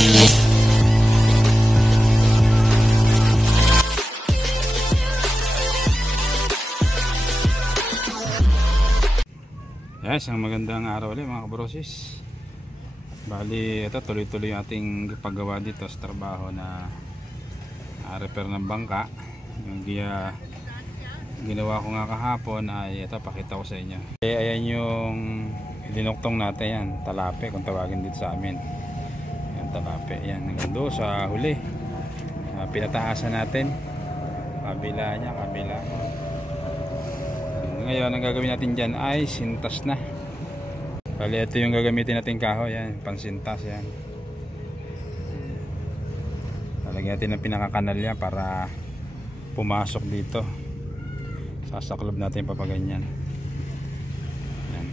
Yes, ang magandang araw ulit mga kabrosis. Bali, ito tuloy-tuloy yung ating paggawa dito sa trabaho na repair ng bangka. Yung ginawa ko nga kahapon ay ito, pakita ko sa inyo. Ayan yung dinuktong natin yan, talape kung tawagin dito sa amin. Yan, talape, yan, hanggang doon sa huli. Pinataasan natin. Kabila niya, kabila. Ngayon ang gagawin natin dyan ay sintas na. Bali ito yung gagamitin natin kahoy, yan, pansintas yan. Lalagyan natin ng pinakakanal yan para pumasok dito. Sasaklob natin papaganyan. Yan.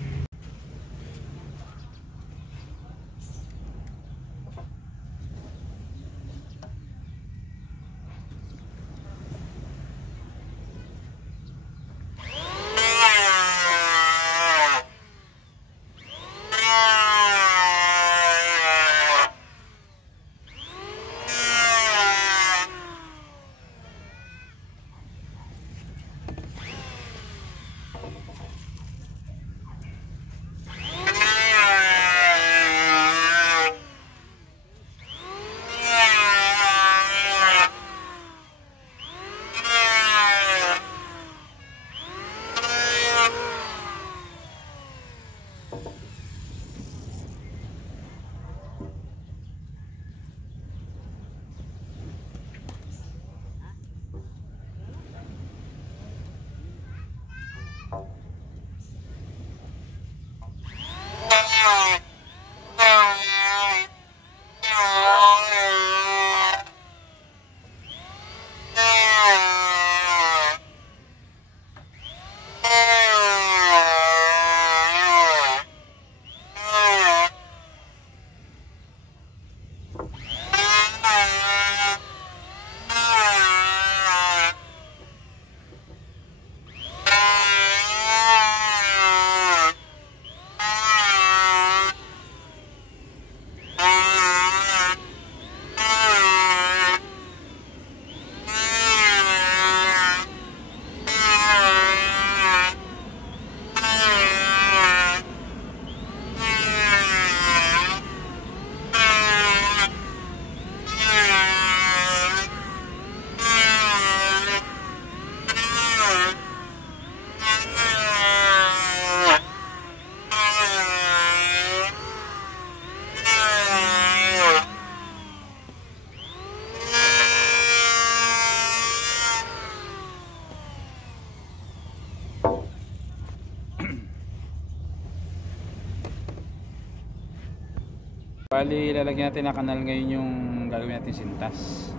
Bali, lalagyan natin na kanal ngayon yung gagawin natin sintas.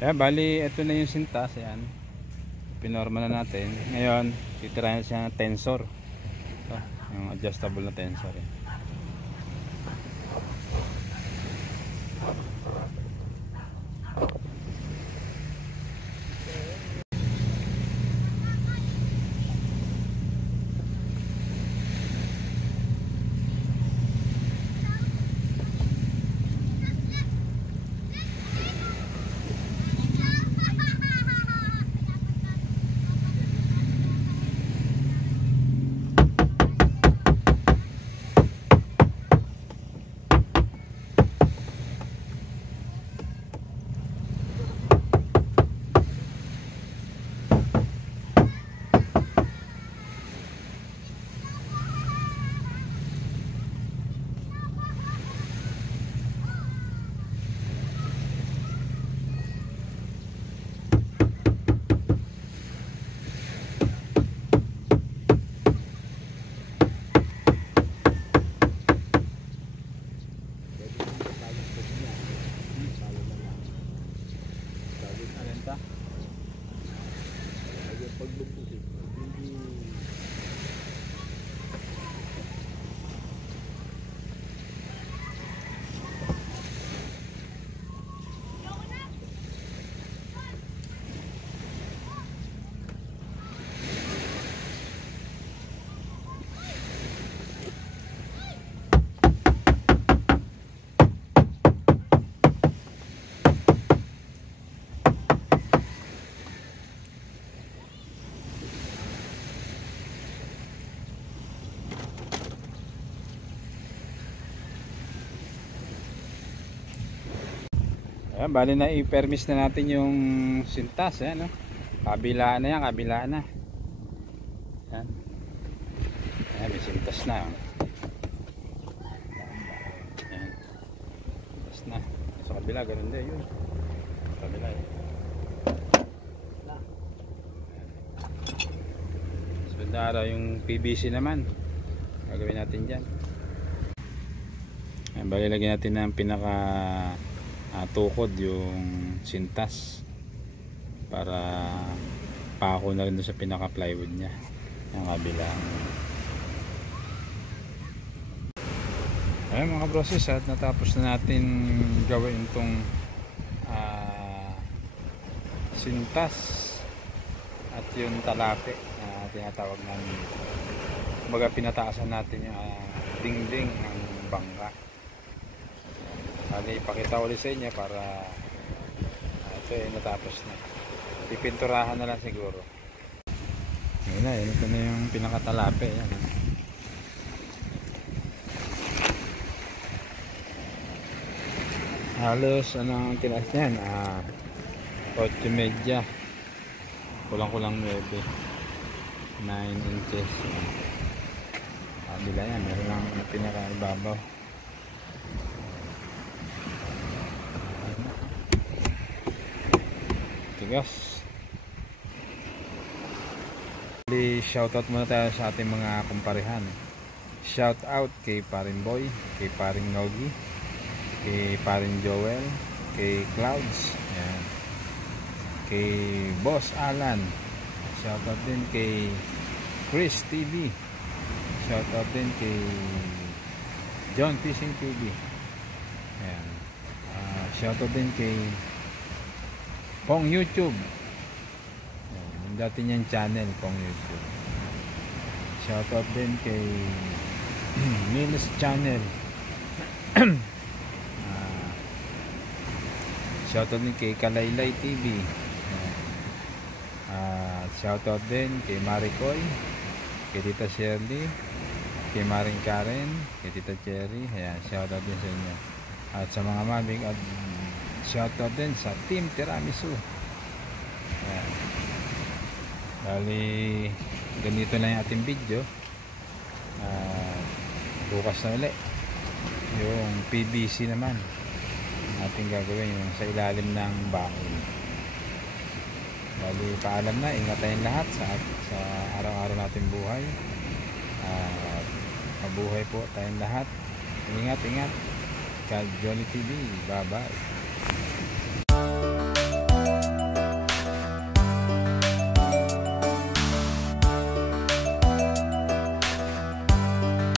Bali ito na yung sintas. Ayan, pinorma na natin. Ngayon titirahin siya ng tensor. Ito, yung adjustable na tensor. Ayan, bali na i-permis na natin yung sintas. Ayan, no? Kabilaan na yan, kabilaan na. Ayan. Ayan, may sintas na. Ayan. Sintas na. Sa kabila, ganun din yun. Sa kabila yun. Sa bandara yung PVC naman. Gagawin natin dyan. Ayan, bali lagyan natin ng pinaka tukod yung sintas para pako na rin doon sa pinaka plywood nya yung kabila. Ayun mga process, at natapos na natin gawin itong sintas at yung talape na tinatawag namin. Kumbaga pinataasan natin yung dingding ng bangka. Ipakita ulit sa inyo para ito natapos na. Pipinturahan na lang siguro. Ayun na, ito na yung pinakatalape. Yan. Halos ang tinas niyan? 8.5. Kulang-kulang 9 inches. Kabila yan, meron lang pinakaibabaw. Guys, shoutout muna tayo sa ating mga kumparehan. Shoutout kay Paring Boy, kay Paring Nogi, kay Paring Joel, kay Clouds, yan. Kay Boss Alan. Shoutout din kay Chris TV. Shoutout din kay John Fishing TV. Yan. Shoutout din kay Pong YouTube. Yung dati niyang channel, Pong YouTube. Shoutout din kay Miles Channel. Shoutout din kay Kalaylay TV. Shoutout din kay Maricoy, kay Tita Shirley, kay Maring Karen, kay Tita Cherry. Ayan, shoutout din sa inyo. At sa mga mabig, at shoutout din sa Team Tiramisu. Ayan. Bali, ganito na yung ating video. Bukas na ulit yung PVC naman ating gagawin, yung sa ilalim ng bakod. Bali, paalam na. Ingat tayong lahat sa araw-araw nating buhay. Mabuhay po tayong lahat. Ingat, ingat. Kal Jolly TV. Bye bye.